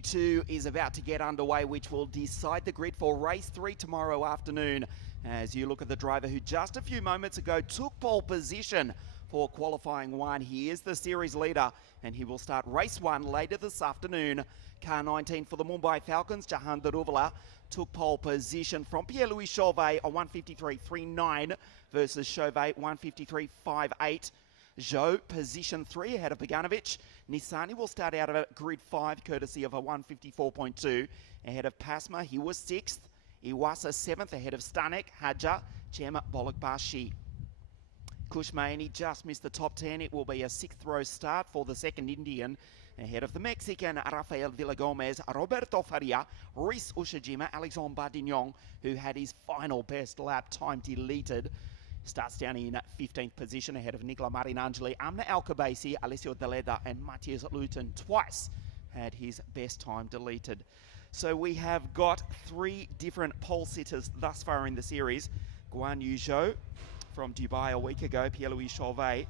Q2 is about to get underway, which will decide the grid for race 3 tomorrow afternoon. As you look at the driver who just a few moments ago took pole position for qualifying 1. He is the series leader and he will start race 1 later this afternoon. Car 19 for the Mumbai Falcons, Jehan Daruvala, took pole position from Pierre-Louis Chauvet on 153.39 versus Chauvet 153.58. Joe, position 3 ahead of Beganovic. Nissani will start out of grid 5, courtesy of a 154.2. Ahead of Pasma, he was 6th. Iwasa 7th, ahead of Stanek, Hadja, Cem Bolokbashi. Kush Maini just missed the top 10. It will be a 6th row start for the second Indian. Ahead of the Mexican, Rafael Villagomez, Roberto Faria, Rhys Ushijima, Alexandre Bardignon, who had his final best lap time deleted. Starts down in 15th position ahead of Nicola Marinangeli, Amna Alcabasi, Alessio Deleda and Matthias Luton twice had his best time deleted. So we have got 3 different pole sitters thus far in the series. Guan Yu Zhou from Dubai a week ago, Pierre-Louis Chauvet,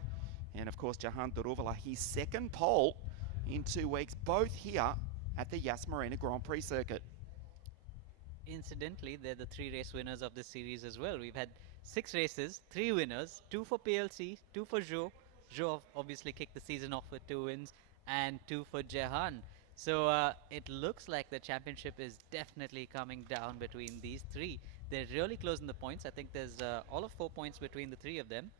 and of course Jehan Daruvala, his second pole in 2 weeks, both here at the Yas Marina Grand Prix circuit. Incidentally, they're the 3 race winners of this series as well. We've had 6 races, 3 winners, 2 for PLC, 2 for Zhou. Zhou obviously kicked the season off with 2 wins, and 2 for Jehan. So it looks like the championship is definitely coming down between these 3. They're really close in the points. I think there's all of 4 points between the 3 of them.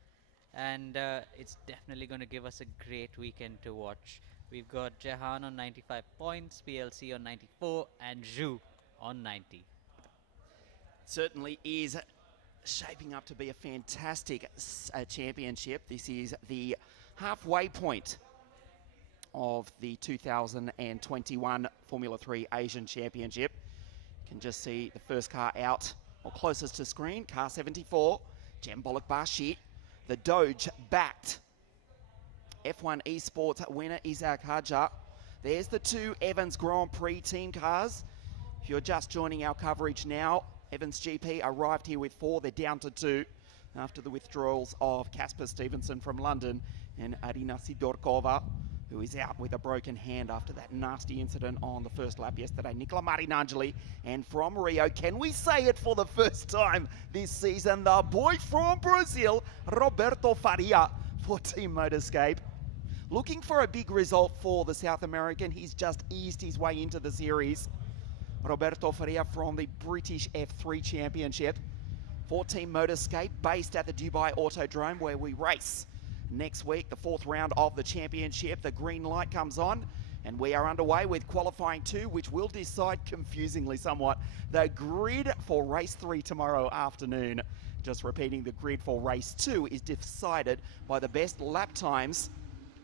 And it's definitely going to give us a great weekend to watch. We've got Jehan on 95 points, PLC on 94, and Zhou on 90. Certainly is shaping up to be a fantastic championship. This is the halfway point of the 2021 Formula 3 Asian Championship. You can just see the first car out, or closest to screen, car 74, Cem Bolokbashi, the Doge backed F1 Esports winner Isaac Hadja. There's the 2 Evans Grand Prix team cars. If you're just joining our coverage now, Evans GP arrived here with 4. They're down to 2 after the withdrawals of Casper Stevenson from London and Arina Sidorkova, who is out with a broken hand after that nasty incident on the first lap yesterday. Nicola Marinangeli, and from Rio, can we say it for the first time this season, the boy from Brazil, Roberto Faria for Team Motorscape. Looking for a big result for the South American. He's just eased his way into the series. Roberto Faria from the British F3 Championship for Team Motorscape, based at the Dubai Autodrome, where we race next week, the 4th round of the championship. The green light comes on and we are underway with qualifying 2, which will decide, confusingly somewhat, the grid for race 3 tomorrow afternoon. Just repeating, the grid for race 2 is decided by the best lap times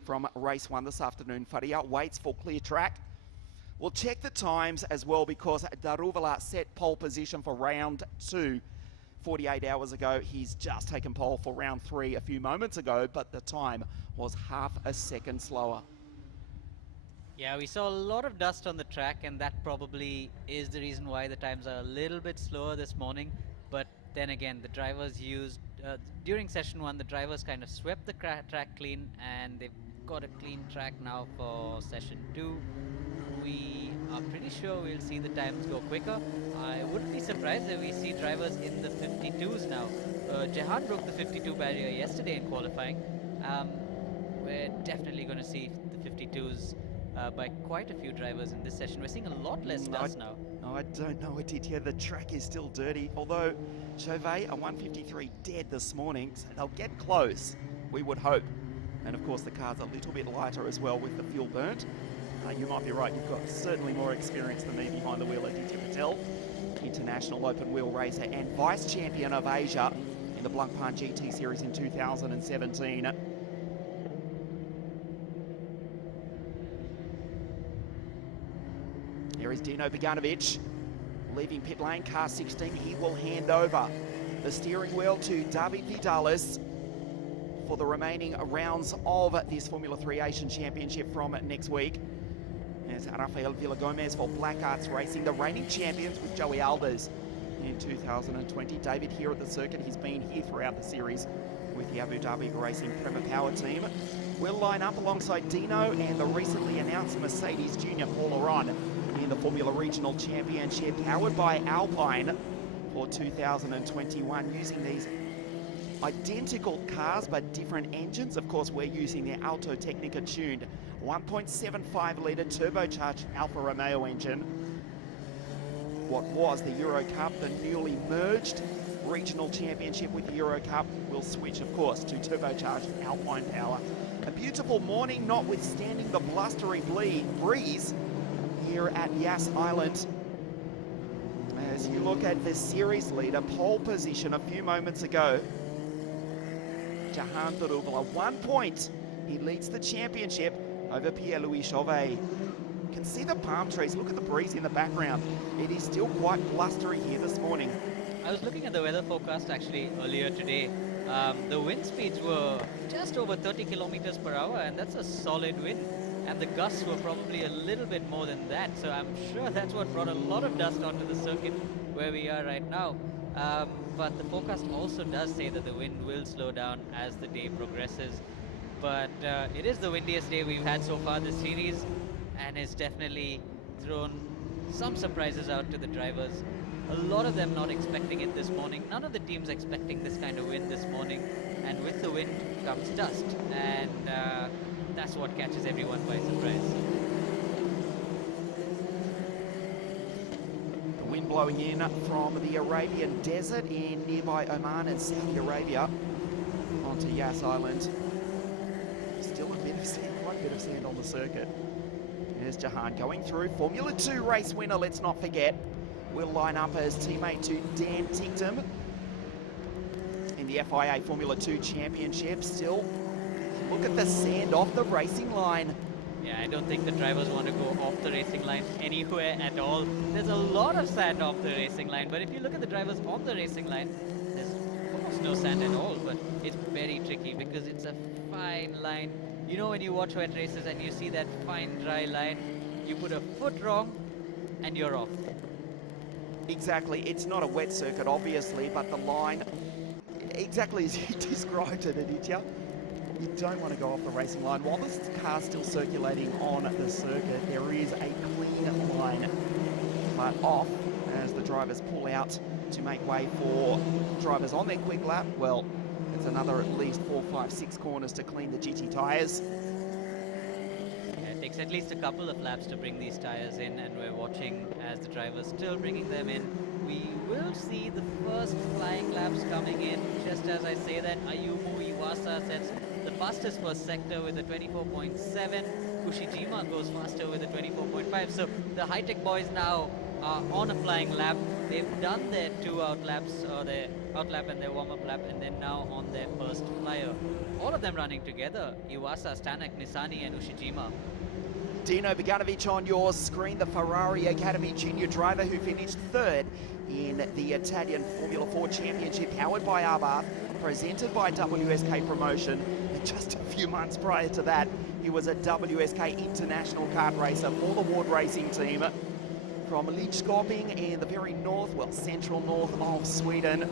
from race 1 this afternoon. Faria waits for clear track. We'll check the times as well, because Daruvala set pole position for round 2 48 hours ago. He's just taken pole for round 3 a few moments ago, but the time was half a second slower. Yeah, we saw a lot of dust on the track, and that probably is the reason why the times are a little bit slower this morning. But then again, the drivers used, during session 1, the drivers kind of swept the track clean, and they've got a clean track now for session 2. We are pretty sure we'll see the times go quicker. I wouldn't be surprised if we see drivers in the 52s now. Jehan broke the 52 barrier yesterday in qualifying. We're definitely going to see the 52s by quite a few drivers in this session. We're seeing a lot less dust now. No, I don't know, Aditya. The track is still dirty, although Chauvet, a 153 dead this morning, so they'll get close, we would hope. And of course the car's a little bit lighter as well with the fuel burnt. You might be right, you've got certainly more experience than me behind the wheel. Aditya Patel, international open wheel racer and vice champion of Asia in the Blancpain GT series in 2017. Here is Dino Beganovic leaving pit lane, car 16. He will hand over the steering wheel to David Vidalis for the remaining rounds of this Formula 3 Asian Championship from next week. There's Rafael Villagomez for Black Arts Racing, the reigning champions with Joey Alders in 2020. David here at the circuit. He's been here throughout the series with the Abu Dhabi Racing Prema Power team. We'll line up alongside Dino and the recently announced Mercedes Junior Paul Aron in in the Formula Regional Championship, powered by Alpine for 2021, using these identical cars but different engines. Of course, we're using the Auto Technica tuned 1.75 litre turbocharged Alfa Romeo engine. What was the Euro Cup, the newly merged regional championship with the Euro Cup, will switch, of course, to turbocharged Alpine power. A beautiful morning, notwithstanding the blustery breeze here at Yas Island. As you look at the series leader, pole position a few moments ago, Jehan Daruvala, 1 point. He leads the championship over Pierre-Louis Chauvet. You can see the palm trees. Look at the breeze in the background. It is still quite blustery here this morning. I was looking at the weather forecast actually earlier today. The wind speeds were just over 30 kilometers per hour, and that's a solid wind. And the gusts were probably a little bit more than that. So I'm sure that's what brought a lot of dust onto the circuit where we are right now. But the forecast also does say that the wind will slow down as the day progresses. But it is the windiest day we've had so far this series, and it's definitely thrown some surprises out to the drivers. A lot of them not expecting it this morning. None of the teams expecting this kind of wind this morning. And with the wind comes dust, and that's what catches everyone by surprise. The wind blowing in from the Arabian Desert in nearby Oman and Saudi Arabia onto Yas Island. Still a bit of sand, quite a bit of sand on the circuit. There's Jehan going through. Formula 2 race winner, let's not forget. Will line up as teammate to Dan Tinctum in the FIA Formula 2 Championship. Still, look at the sand off the racing line. Yeah, I don't think the drivers want to go off the racing line anywhere at all. There's a lot of sand off the racing line, but if you look at the drivers on the racing line, there's almost no sand at all, but it's very tricky because it's a fine line. You know, when you watch wet races and you see that fine dry line, you put a foot wrong and you're off. Exactly, it's not a wet circuit obviously, but the line, exactly as you described it, Aditya, you don't want to go off the racing line. While this car's still circulating on the circuit, there is a clean line, but off as the drivers pull out to make way for drivers on their quick lap. Well, it's another at least 4, 5, 6 corners to clean the GT tyres. Yeah, it takes at least a couple of laps to bring these tyres in, and we're watching as the drivers still bringing them in. We will see the first flying laps coming in. Just as I say that, Ayumu Iwasa sets the fastest first sector with a 24.7. Kushijima goes faster with a 24.5. So the high-tech boys now are on a flying lap. They've done their 2 out laps, or their out lap and their warm-up lap, and then now on their first flyer. All of them running together: Iwasa, Stanek, Nisani, and Ushijima. Dino Beganovic on your screen, the Ferrari Academy junior driver who finished 3rd in the Italian Formula 4 Championship, powered by Abarth, presented by WSK Promotion. And just a few months prior to that, he was a WSK International kart racer for the Ward Racing team from Lidköping in the very north, well, central north of Sweden.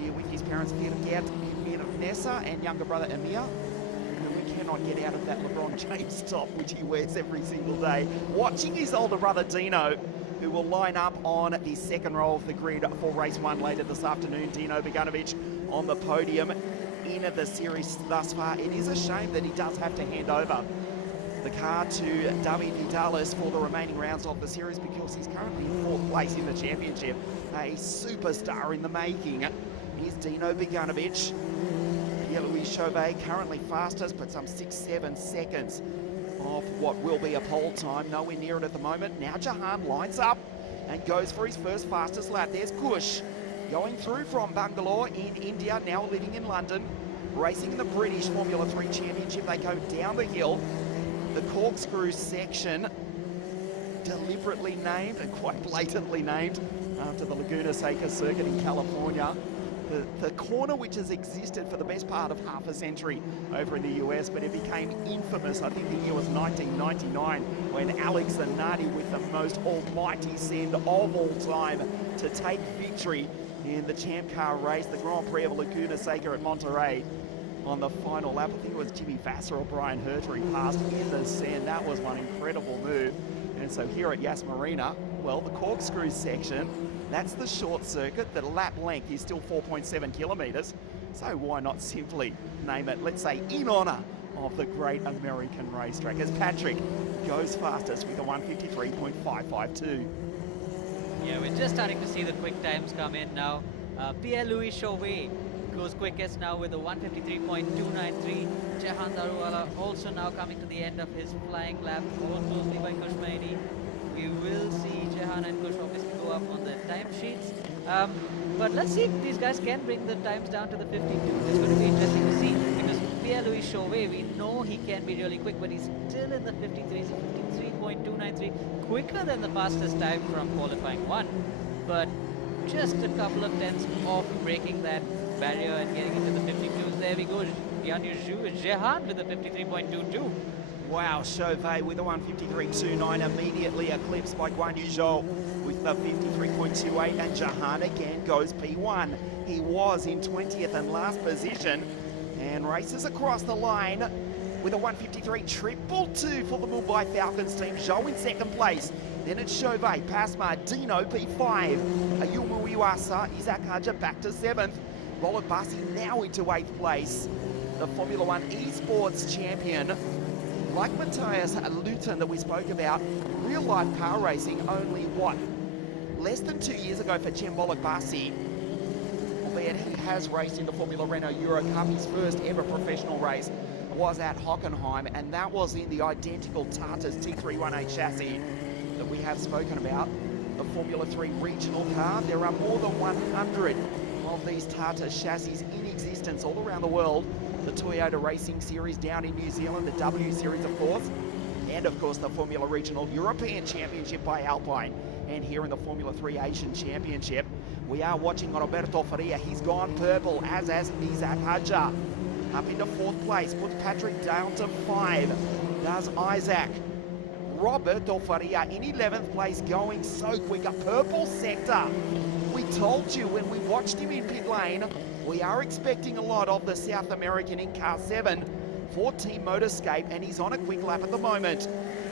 Here with his parents, Gert Nessa, and younger brother Emir. We cannot get out of that LeBron James top, which he wears every single day. Watching his older brother Dino, who will line up on the 2nd row of the grid for race 1 later this afternoon. Dino Beganovic on the podium in the series thus far. It is a shame that he does have to hand over the car to David Vidalis for the remaining rounds of the series, because he's currently in 4th place in the championship. A superstar in the making. Here's Dino Beganovic. Pierre-Louis Chauvet currently fastest, but some 6-7 seconds off what will be a pole time. Nowhere near it at the moment. Now Jehan lines up and goes for his first fastest lap. There's Kush going through from Bangalore in India, now living in London, racing in the British Formula 3 Championship. They go down the hill. The corkscrew section, deliberately named and quite blatantly named after the Laguna Seca circuit in California. The corner which has existed for the best part of half a century over in the US, but it became infamous, I think the year was 1999, when Alex Zanardi, with the most almighty send of all time, to take victory in the Champ Car race, the Grand Prix of Laguna Seca at Monterey. On the final lap, I think it was Jimmy Vasser or Brian Herter, he passed in the sand. That was one incredible move. And so here at Yas Marina, well, the corkscrew section, that's the short circuit. The lap length is still 4.7 kilometres. So why not simply name it, let's say, in honour of the great American racetrack, as Patrick goes fastest with a 153.552. Yeah, we're just starting to see the quick times come in now. Pierre-Louis Chauvet goes quickest now with a 153.293. Jehan Daruvala also now coming to the end of his flying lap, followed closely by Kush Maini. We will see Jehan and Kush obviously go up on the timesheets. But let's see if these guys can bring the times down to the 52. It's going to be interesting to see, because Pierre-Louis Chauvet, we know he can be really quick, but he's still in the 53s, 53.293, quicker than the fastest time from qualifying 1. But just a couple of tenths off breaking that barrier and getting into the 52s. There we go. Jehan with a 53.22. Wow, Chauvet with a 153.29, immediately eclipsed by Guan Yu Zhou with the 53.28, and Jehan again goes P1. He was in 20th and last position and races across the line with a 153.222 for the Mumbai Falcons team. Zhou in second place. Then it's Chauvet, Pasma, Dino P5, Ayumu Iwasa, Isaac Haja back to 7th. Rollock Basi now into 8th place. The Formula One Esports champion, like Matthias Luton that we spoke about, real life car racing only, what, less than 2 years ago for Bollock Basi, albeit he has raced in the Formula Renault Euro Cup. His first ever professional race was at Hockenheim, and that was in the identical Tartas T318 chassis that we have spoken about, the Formula 3 regional car. There are more than 100 of these Tartas chassis in existence all around the world. The Toyota Racing Series down in New Zealand, the W Series of course, and of course the Formula Regional European Championship by Alpine. And here in the Formula 3 Asian Championship, we are watching Roberto Faria. He's gone purple, as has Isaac Haja. Up into 4th place, puts Patrick down to 5. Does Isaac. Roberto Faria in 11th place, going so quick. A purple sector. We told you when we watched him in pit lane, we are expecting a lot of the South American in car 7 for Team Motorscape, and he's on a quick lap at the moment.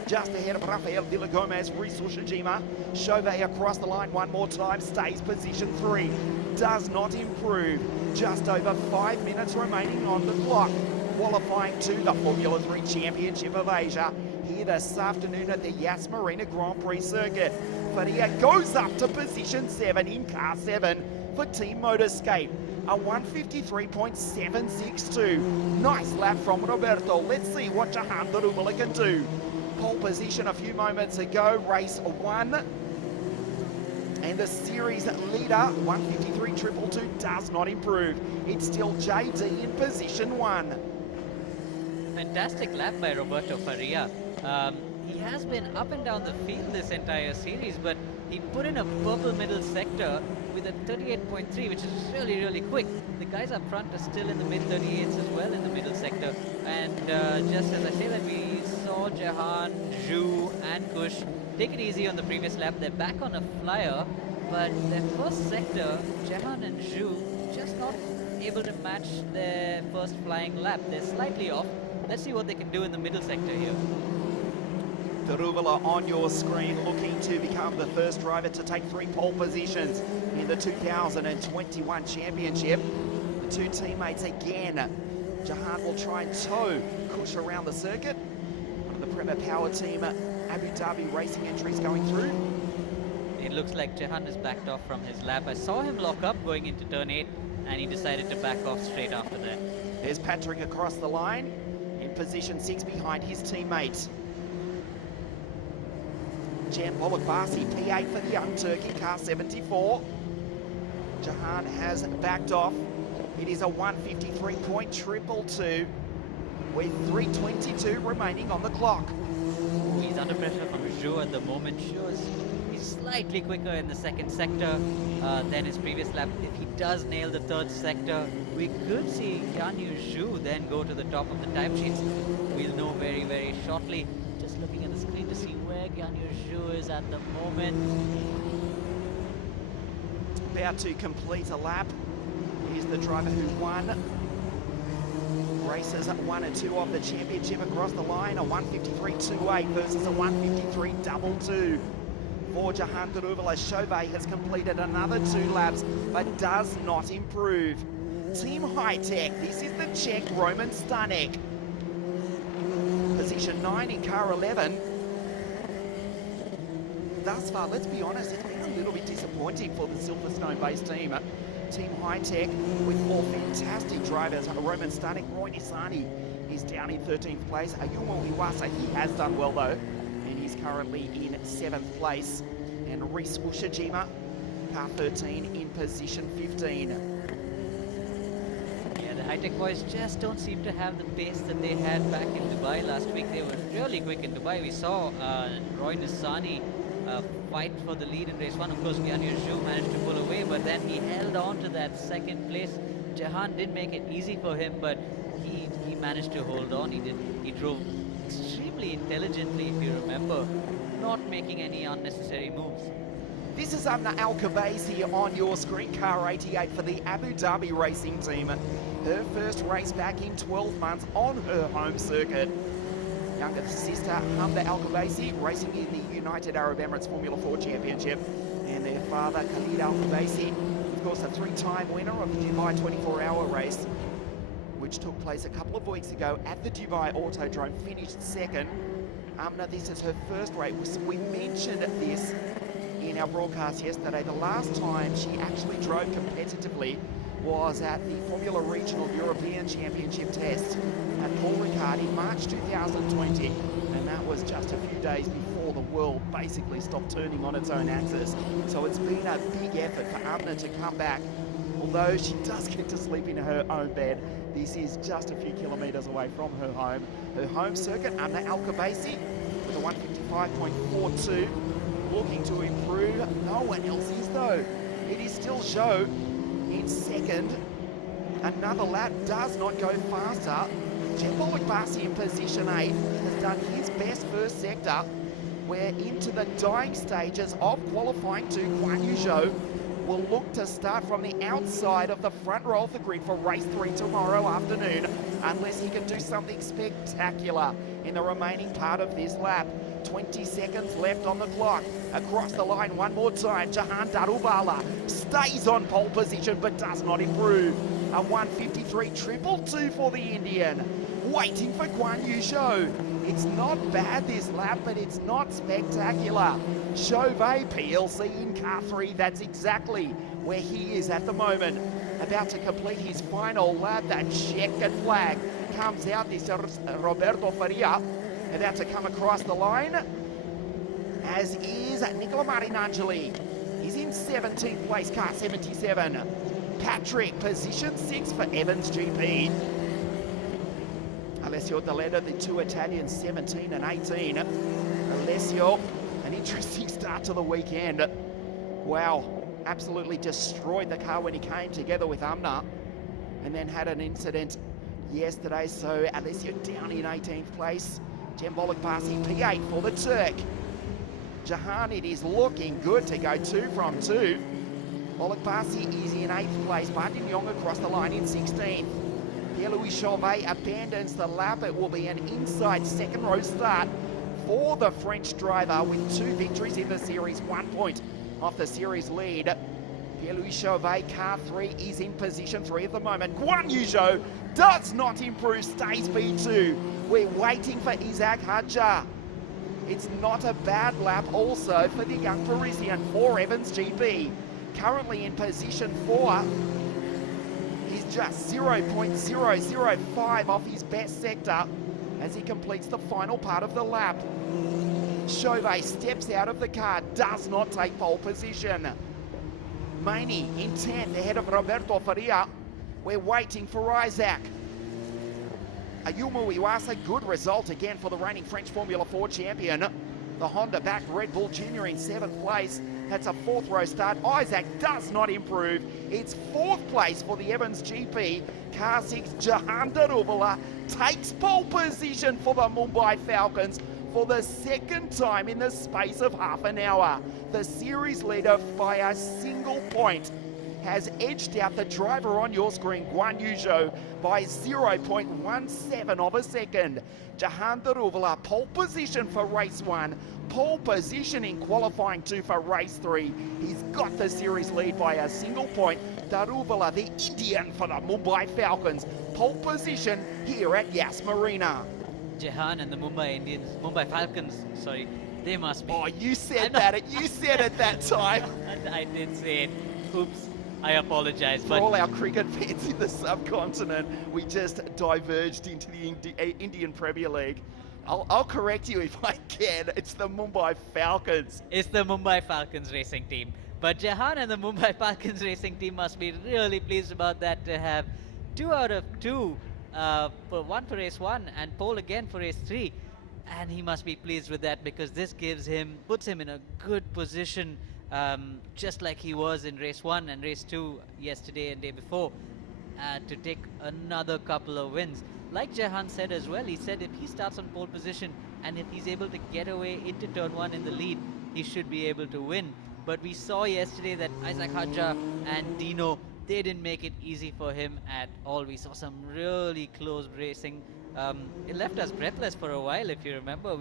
Just ahead of Rafael Villagomez, Risu Shijima. Chauvet across the line one more time, stays position 3. Does not improve. Just over 5 minutes remaining on the clock. Qualifying to the Formula 3 Championship of Asia here this afternoon at the Yas Marina Grand Prix circuit. Faria goes up to position 7 in car 7 for Team Motorscape. A 153.762. Nice lap from Roberto. Let's see what Jehan Daruvala can do. Pole position a few moments ago, race 1. And the series leader, 153.222, does not improve. It's still JD in position 1. Fantastic lap by Roberto Faria. He has been up and down the field this entire series, but he put in a purple middle sector with a 38.3, which is really, really quick. The guys up front are still in the mid-38s as well in the middle sector. And just as I say that, we saw Jehan, Zhu and Kush take it easy on the previous lap. They're back on a flyer, but their first sector, Jehan and Zhu, just not able to match their first flying lap. They're slightly off. Let's see what they can do in the middle sector here. Daruvala on your screen, looking to become the first driver to take 3 pole positions in the 2021 championship. The 2 teammates again. Jehan will try and tow Kush around the circuit. One of the Premier Power Team Abu Dhabi racing entries going through. It looks like Jehan is backed off from his lap. I saw him lock up going into turn 8, and he decided to back off straight after that. There's Patrick across the line in position 6 behind his teammate. Bollock Basi, P8 for the Young Turkey, car 74. Jehan has backed off. It is a 153.222 with 3:22 remaining on the clock. He's under pressure from Zhu at the moment. He's slightly quicker in the second sector than his previous lap. If he does nail the third sector, we could see Guanyu Zhu then go to the top of the timesheets. We'll know very, very shortly. Just looking at the screen to see where Guanyu Zhu is at the moment. About to complete a lap. Here's the driver who won races 1 and 2 of the championship across the line. A 153.28 versus a 153.22. For Jehan Daruvala, Chauvet has completed another 2 laps, but does not improve. Team High Tech, this is the Czech Roman Stanek. Position 9 in car 11. Thus far, let's be honest, it's been a little bit disappointing for the Silverstone-based team. Team High Tech with 4 fantastic drivers. Roman Stanek, Roy Nisani is down in 13th place. Ayumu Iwasa, he has done well though, and he's currently in 7th place. And Reese Ushijima, car 13 in position 15. Yeah, the high-tech boys just don't seem to have the pace that they had back in Dubai last week. They were really quick in Dubai. We saw Roy Nisani fight for the lead in race 1. Of course, Zhu managed to pull away, but then he held on to that 2nd place. Jehan didn't make it easy for him, but he managed to hold on. He drove extremely intelligently, if you remember, not making any unnecessary moves. This is Amna Al-Khabazi on your screen, car 88 for the Abu Dhabi racing team. Her first race back in 12 months on her home circuit. Younger sister Hamda Al-Khabazi racing in the United Arab Emirates Formula 4 Championship. And their father Khalid Al-Khabazi, of course a 3-time winner of the Dubai 24-hour race, which took place a couple of weeks ago at the Dubai Autodrome, finished 2nd. Amna, this is her first race. We mentioned this in our broadcast yesterday. The last time she actually drove competitively was at the Formula Regional European Championship test at Paul Ricard in March 2020, and that was just a few days before the world basically stopped turning on its own axis. So it's been a big effort for Amna to come back. Although she does get to sleep in her own bed, this is just a few kilometres away from her home. Her home circuit, Amna Al-Khabazi, with a 155.42, looking to improve. No one else is though. It is still Zhou in 2nd. Another lap does not go faster. Jehan Basi in position 8 has done his best first sector. We're into the dying stages of qualifying to Guan Yu Zhou. Will look to start from the outside of the front row of the grid for race 3 tomorrow afternoon, unless he can do something spectacular in the remaining part of this lap. 20 seconds left on the clock. Across the line one more time, Jehan Daruvala stays on pole position but does not improve. A 153.222 for the Indian. Waiting for Guan Yu Zhou. It's not bad this lap, but it's not spectacular. Chauvet PLC in car 3, that's exactly where he is at the moment. About to complete his final lap, that checkered flag comes out. This is Roberto Faria, about to come across the line, as is Nicola Marinangeli. He's in 17th place, car 77. Patrick, position 6 for Evans GP. Alessio Deledda, the 2 Italians, 17 and 18. Alessio, an interesting start to the weekend. Wow, absolutely destroyed the car when he came together with Amna, and then had an incident yesterday. So Alessio down in 18th place. Jehan passing P8 for the Turk. Jehan, it is looking good to go 2 from 2. Bolokpasi is in 8th place. Martin Young across the line in 16th. Pierre-Louis Chauvet abandons the lap. It will be an inside 2nd row start for the French driver with 2 victories in the series, 1 point off the series lead. Pierre-Louis Chauvet, car 3, is in position 3 at the moment. Guan Yu Zhou does not improve, stays P2. We're waiting for Isaac Hadja. It's not a bad lap also for the young Parisian for Evans GP. Currently in position 4. He's just 0.005 off his best sector as he completes the final part of the lap. Chauvet steps out of the car, does not take pole position. Maini in 10th ahead of Roberto Faria. We're waiting for Isaac. Ayumu Iwasa, good result again for the reigning French Formula 4 champion. The Honda-backed Red Bull Junior in 7th place. That's a 4th row start. Isaac does not improve. It's 4th place for the Evans GP. Car 6, Jehan Daruvala takes pole position for the Mumbai Falcons for the 2nd time in the space of half an hour. The series leader by a single point has edged out the driver on your screen, Guan Yu Zhou, by 0.17 of a second. Jehan Daruvala, pole position for race 1, pole position in qualifying 2 for race 3. He's got the series lead by a single point. Daruvala, the Indian for the Mumbai Falcons, pole position here at Yas Marina. Jehan and the Mumbai Falcons, sorry, they must be. Oh, you said that. You said it that time. I did say it. Oops. I apologize. For all our cricket fans in the subcontinent, we just diverged into the Indian Premier League. I'll correct you if I can. It's the Mumbai Falcons. It's the Mumbai Falcons Racing Team. But Jehan and the Mumbai Falcons Racing Team must be really pleased about that, to have 2 out of 2, one for race 1 and pole again for race 3. And he must be pleased with that, because this puts him in a good position, just like he was in race 1 and race 2 yesterday and day before, to take another couple of wins. Like Jehan said as well, he said if he starts on pole position and if he's able to get away into turn 1 in the lead, he should be able to win. But we saw yesterday that Isaac Hadja and Dino, they didn't make it easy for him at all. We saw some really close racing. It left us breathless for a while, if you remember.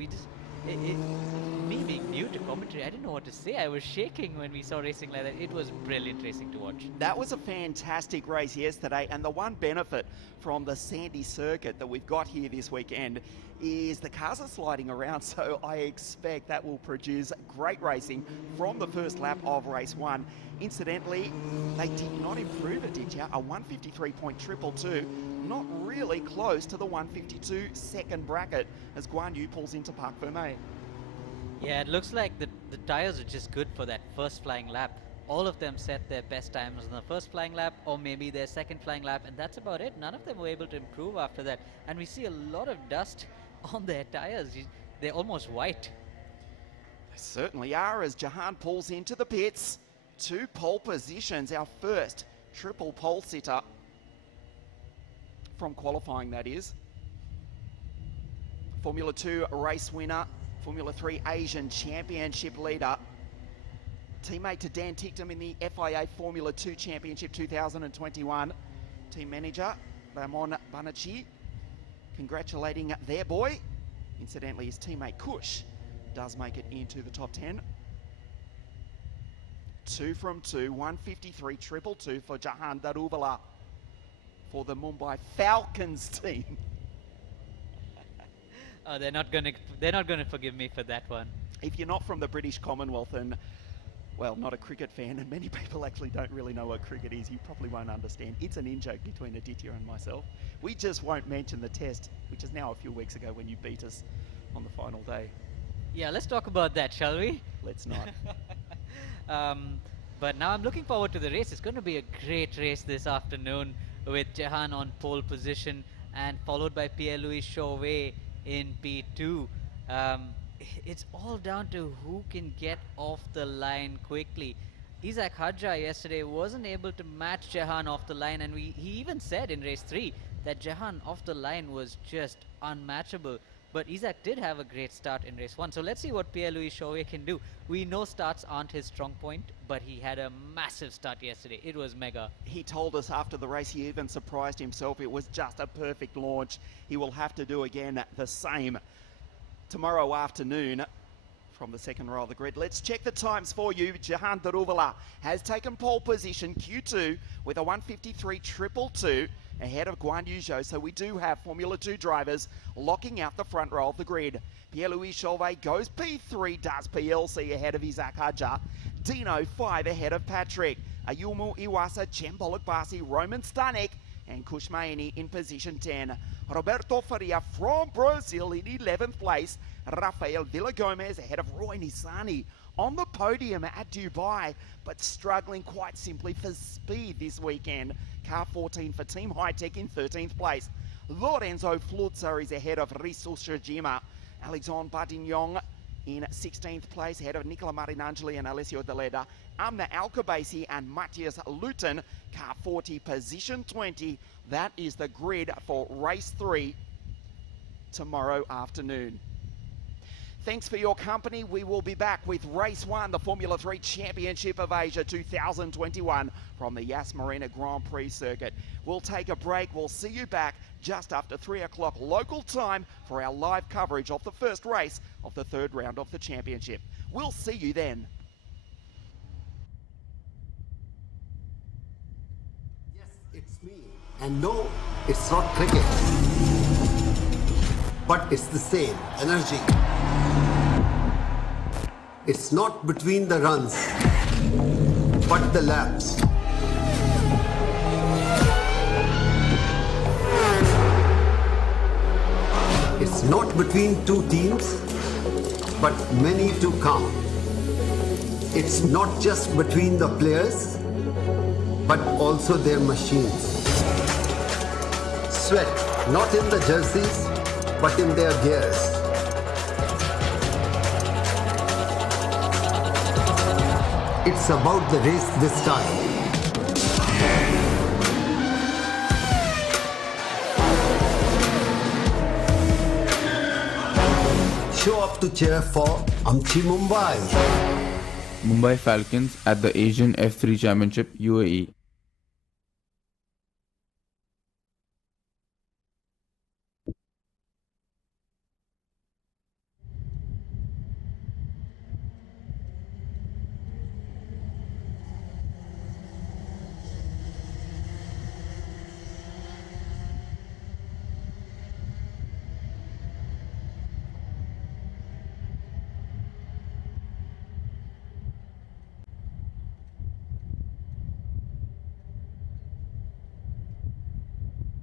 Me being new to commentary, I didn't know what to say. I was shaking when we saw racing like that. It was brilliant racing to watch. That was a fantastic race yesterday, and the one benefit from the sandy circuit that we've got here this weekend is the cars are sliding around, so I expect that will produce great racing from the first lap of race 1. Incidentally, they did not improve it, did you? A 153.222, not really close to the 152 second bracket as Guan Yu pulls into Parc Fermé. Yeah, it looks like the tyres are just good for that first flying lap. All of them set their best times on the first flying lap, or maybe their second flying lap, and that's about it. None of them were able to improve after that. And we see a lot of dust on their tyres. They're almost white. They certainly are, as Jehan pulls into the pits. 2 pole positions, our first triple pole sitter from qualifying, that is. Formula 2 race winner, Formula 3 Asian Championship leader. Teammate to Dan Ticktum in the FIA Formula 2 Championship 2021. Team manager, Ramon Banachi, congratulating their boy. Incidentally, his teammate Kush does make it into the top 10. 2 from 2, 153.222 for Jehan Daruvala for the Mumbai Falcons team. Oh, they're not gonna forgive me for that one. If you're not from the British Commonwealth and, well, not a cricket fan, and many people actually don't really know what cricket is, you probably won't understand. It's an in-joke between Aditya and myself. We just won't mention the test, which is now a few weeks ago when you beat us on the final day. Yeah, let's talk about that, shall we? Let's not. But now I'm looking forward to the race. It's going to be a great race this afternoon, with Jehan on pole position and followed by Pierre-Louis Chauvet in P2. It's all down to who can get off the line quickly. Isaac Hadja yesterday wasn't able to match Jehan off the line, and he even said in race 3 that Jehan off the line was just unmatchable. But Isaac did have a great start in race 1. So let's see what Pierre-Louis Chauvet can do. We know starts aren't his strong point, but he had a massive start yesterday. It was mega. He told us after the race, he even surprised himself. It was just a perfect launch. He will have to do again the same tomorrow afternoon from the second row of the grid. Let's check the times for you. Jehan Daruvala has taken pole position, Q2, with a 153.222. Ahead of Guan Yu Zhou, so we do have Formula 2 drivers locking out the front row of the grid. Pierre-Louis Chauvet goes P3, does PLC ahead of Isaac Hadja. Dino 5 ahead of Patrick. Ayumu Iwasa, Cembolok Basi, Roman Stanek, and Kush Maini in position 10. Roberto Faria from Brazil in 11th place. Rafael Villagomez ahead of Roy Nisani on the podium at Dubai, but struggling quite simply for speed this weekend. Car 14 for Team High-Tech in 13th place. Lorenzo Flutzer is ahead of Risu Shijima. Alexandre Badignon in 16th place, ahead of Nicola Marinangeli and Alessio Deleda. Amna Alcabasi and Matthias Luton, car 40, position 20. That is the grid for race 3 tomorrow afternoon. Thanks for your company. We will be back with Race 1, the Formula 3 Championship of Asia 2021 from the Yas Marina Grand Prix circuit. We'll take a break. We'll see you back just after 3 o'clock local time for our live coverage of the first race of the third round of the championship. We'll see you then. Yes, it's me. And no, it's not cricket. But it's the same energy. It's not between the runs, but the laps. It's not between two teams, but many to come. It's not just between the players, but also their machines. Sweat, not in the jerseys, but in their gears. It's about the race this time. Show up to cheer for Amchi Mumbai. Mumbai Falcons at the Asian F3 Championship UAE.